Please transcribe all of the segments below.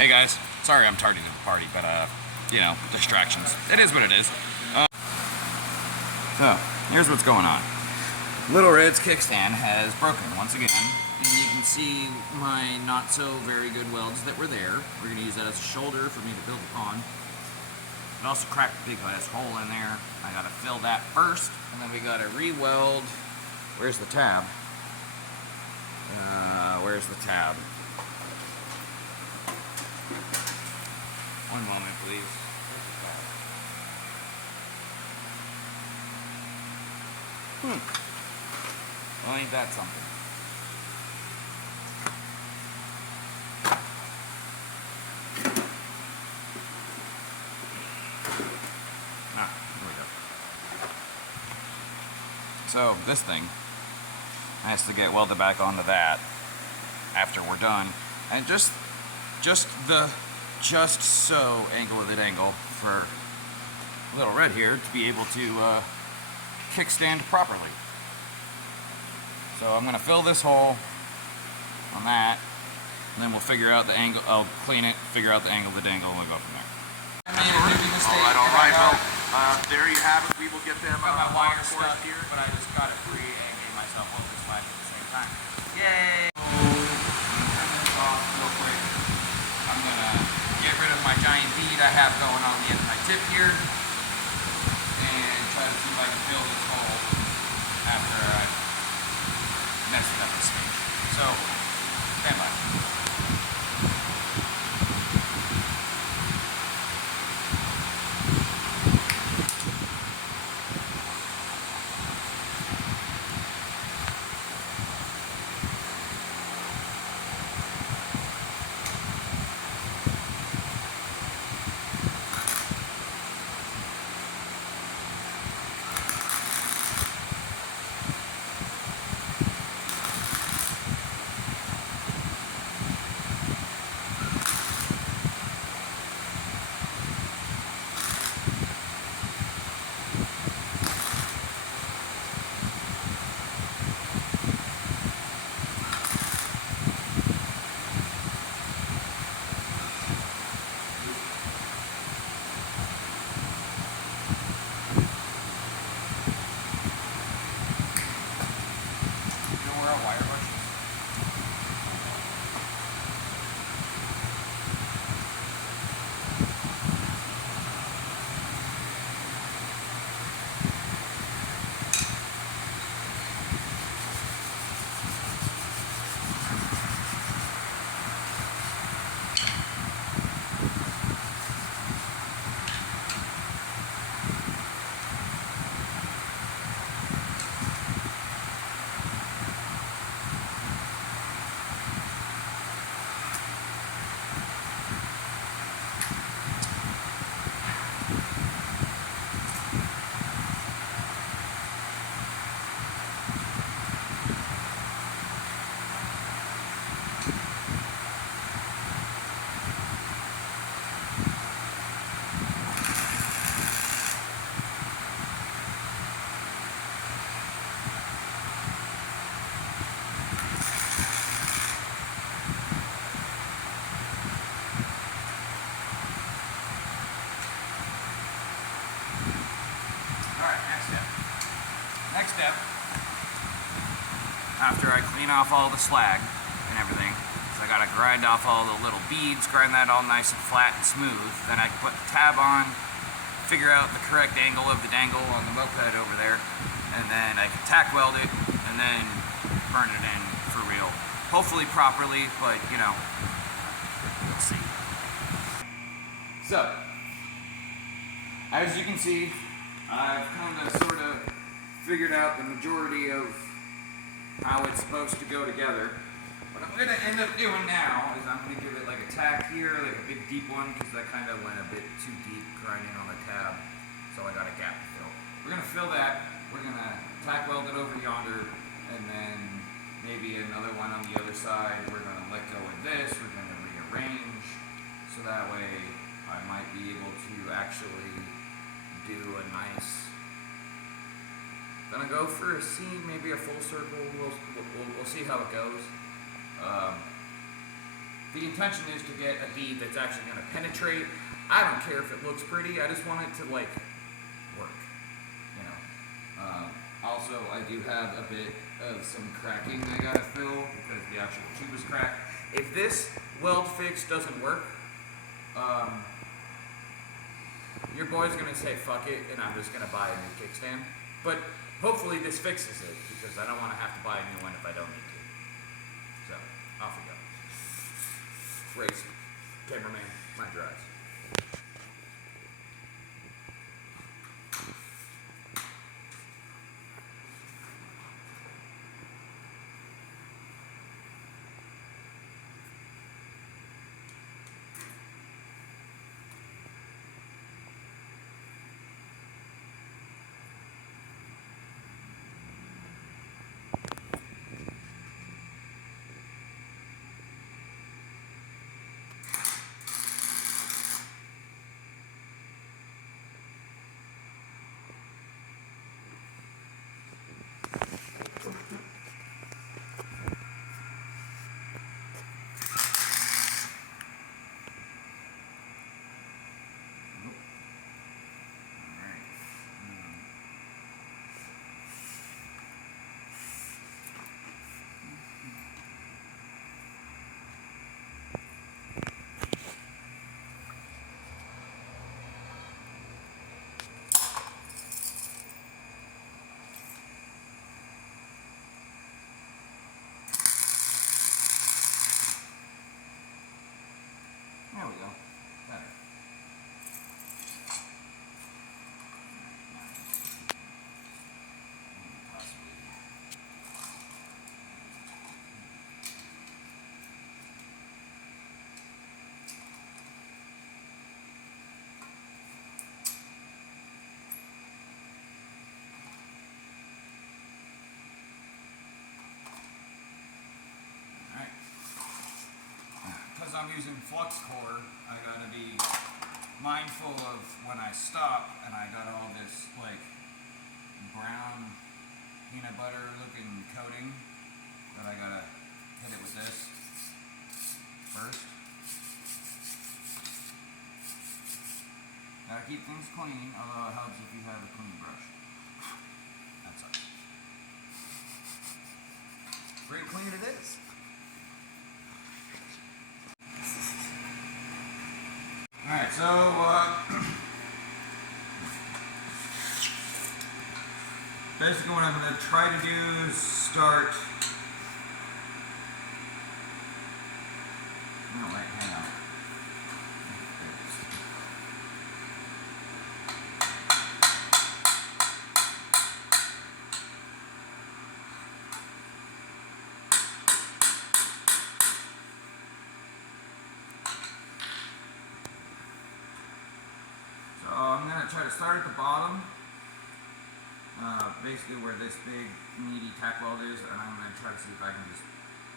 Hey guys, sorry I'm tardy to the party, but you know, distractions. It is what it is. So, here's what's going on. Little Red's kickstand has broken once again, and you can see my not so very good welds that were there. We're gonna use that as a shoulder for me to build upon. It also cracked a big ass hole in there. I gotta fill that first, and then we gotta re-weld. Where's the tab? Where's the tab? One moment, please. Well, ain't that something? Here we go. So, this thing has to get welded back onto that after we're done. And just so angle of it angle for Little Red here to be able to kickstand properly. So I'm going to fill this hole on that, and then we'll figure out the angle. I'll clean it, figure out the angle of the dangle, and we'll go from there. All right. Well, there you have it. We will get them my wire stuck here, but I just got it free and gave myself both this flash at the same time. Yay! Turn this off real quick. I'm going to get rid of my giant bead I have going on the end of my tip here, and try to see if I can fill this hole after I mess it up this stage. So, stand by. Next step, after I clean off all the slag and everything, so I gotta grind off all the little beads, grind that all nice and flat and smooth, then I can put the tab on, figure out the correct angle of the dangle on the moped over there, and then I can tack weld it, and then burn it in for real. Hopefully properly, but you know, we'll see. So, as you can see, I've kind of sort of figured out the majority of how it's supposed to go together. What I'm going to end up doing now is I'm going to give it like a tack here, like a big deep one, because that kind of went a bit too deep grinding on the tab, so I got a gap to fill. We're going to fill that, we're going to tack weld it over yonder, and then maybe another one on the other side. We're going to let go of this, we're going to rearrange, so that way I might be able to actually do a nice, gonna go for a seam, maybe a full circle. We'll see how it goes. the intention is to get a bead that's actually going to penetrate. I don't care if it looks pretty. I just want it to like work. You know. Also, I do have a bit of some cracking I gotta fill because the actual tube is cracked. If this weld fix doesn't work, your boy's gonna say fuck it and I'm just gonna buy a new kickstand. But hopefully this fixes it because I don't want to have to buy a new one if I don't need to. So, off we go. Race, cameraman, mind your eyes. There we go. Better. Alright. Because I'm using flux core, I gotta be mindful of when I stop and I got all this like brown peanut butter looking coating that I gotta hit it with this first. Gotta keep things clean, although it helps if you have a clean brush. That's it. Pretty clean it is. Alright, so basically what I'm going to try to do is start. No, wait, hang on. So I'm going to try to start at the bottom. Basically where this big meaty tack weld is, and I'm going to try to see if I can just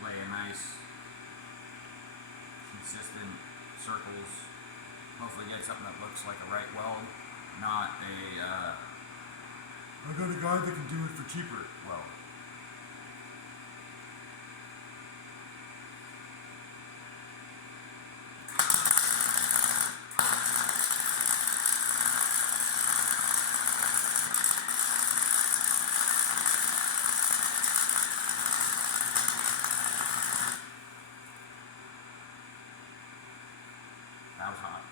lay a nice consistent circles, hopefully get something that looks like a right weld, not a I got a guy that can do it for cheaper weld. That was hot.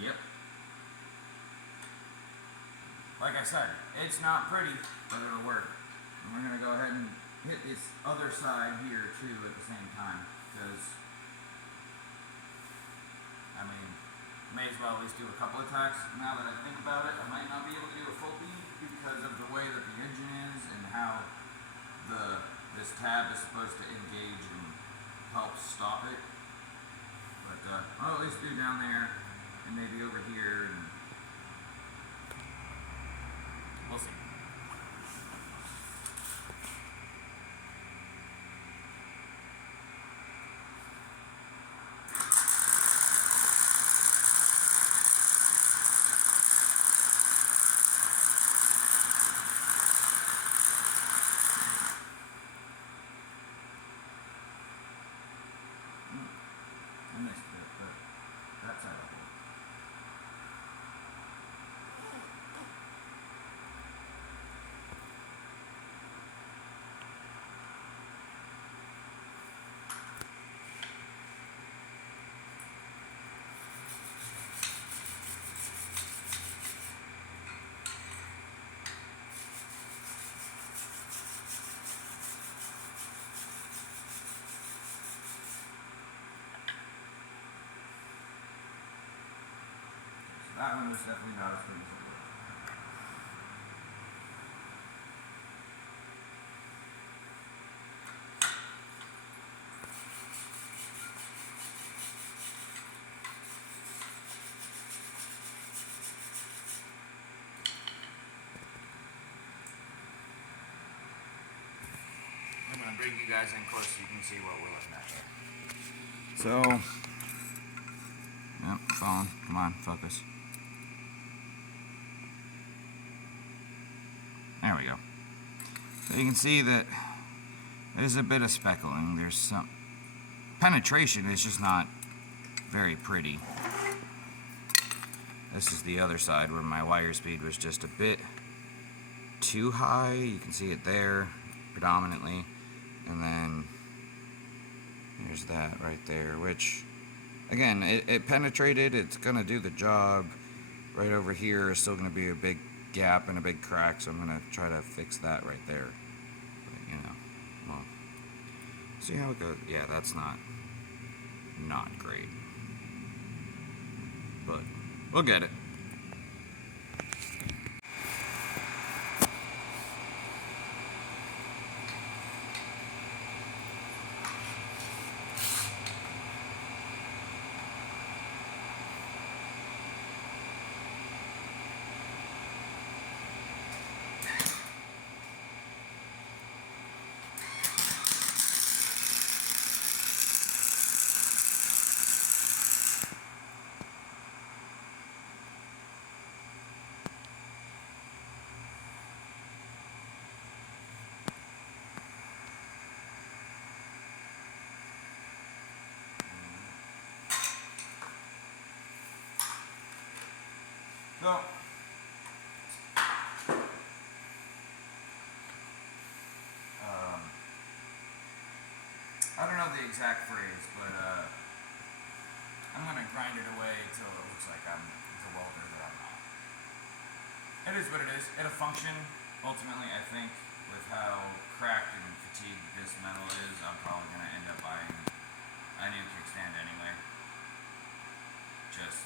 Yep. Like I said, it's not pretty, but it'll work. And we're going to go ahead and hit this other side here too at the same time, because, I mean, may as well at least do a couple of tacks. Now that I think about it, I might not be able to do a full bead because of the way that the engine is and how this tab is supposed to engage and help stop it. But I'll at least do down there and maybe over here, and we'll see. that one was definitely not as good as it was. I'm going to bring you guys in close so you can see what we're looking at there. So, yep, phone, come on, focus. There we go. So you can see that there's a bit of speckling. There's some penetration, it's just not very pretty. This is the other side where my wire speed was just a bit too high. You can see it there predominantly. And then there's that right there, which again, it penetrated, it's gonna do the job. Right over here is still gonna be a big gap and a big crack, so I'm gonna try to fix that right there. But, you know, well, see how it goes. Yeah, that's not great, but we'll get it. So, I don't know the exact phrase, but I'm gonna grind it away until it looks like I'm the welder that I'm not. It is what it is. It'll function. Ultimately, I think with how cracked and fatigued this metal is, I'm probably gonna end up buying a new kickstand anyway. Just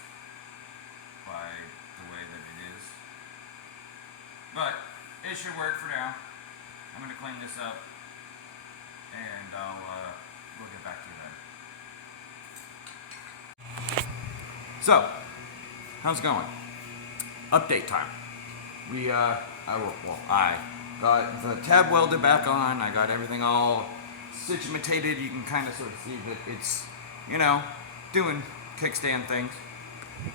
by the way that it is. But it should work for now. I'm gonna clean this up and we'll get back to you then. So, how's it going? Update time. I got the tab welded back on. I got everything all situated. You can kind of sort of see that it's, you know, doing kickstand things.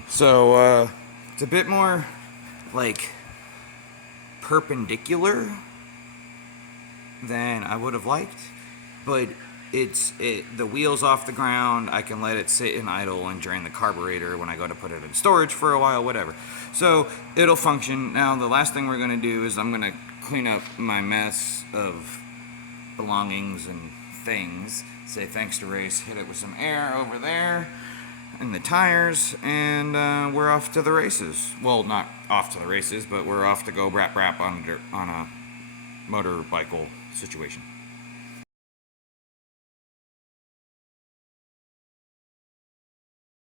So, it's a bit more like perpendicular than I would have liked, but the wheel's off the ground. I can let it sit in idle and drain the carburetor when I go to put it in storage for a while, whatever. So it'll function. Now the last thing we're gonna do is I'm gonna clean up my mess of belongings and things. Say thanks to Race, hit it with some air over there and the tires, and we're off to the races. Well, not off to the races, but we're off to go brap on a motorcycle situation.